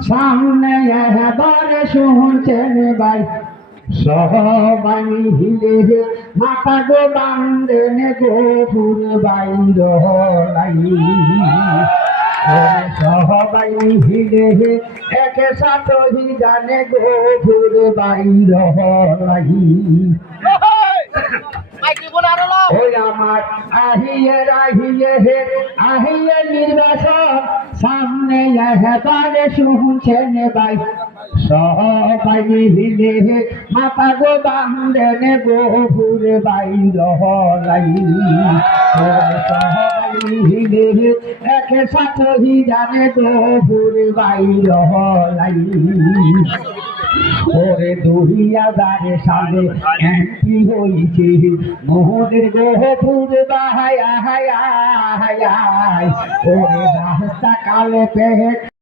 সামনে এবারে শুনছেন ভাই সবাই হিলে মাথা গো বান্ধেন গোপুর বাইর লাই সবাই হিলে এক সাথী জানে গোপুর বাইর লাই ওই আমার আহিয়ে রাহিয়ে হে আহিয়ে নির্বাচন সামনে এবারে শুনছেন ভাই সবাই মিলে মাথা গো বান্ধেন গোপুর বাইর লাই সবাই মিলে এক সাথী জানে গোপুর বাইর লাই ওরে 2000 সালে এমপি হইছে মোহনের গোপুর বাহায় ওরে রাস্তা কালে পেট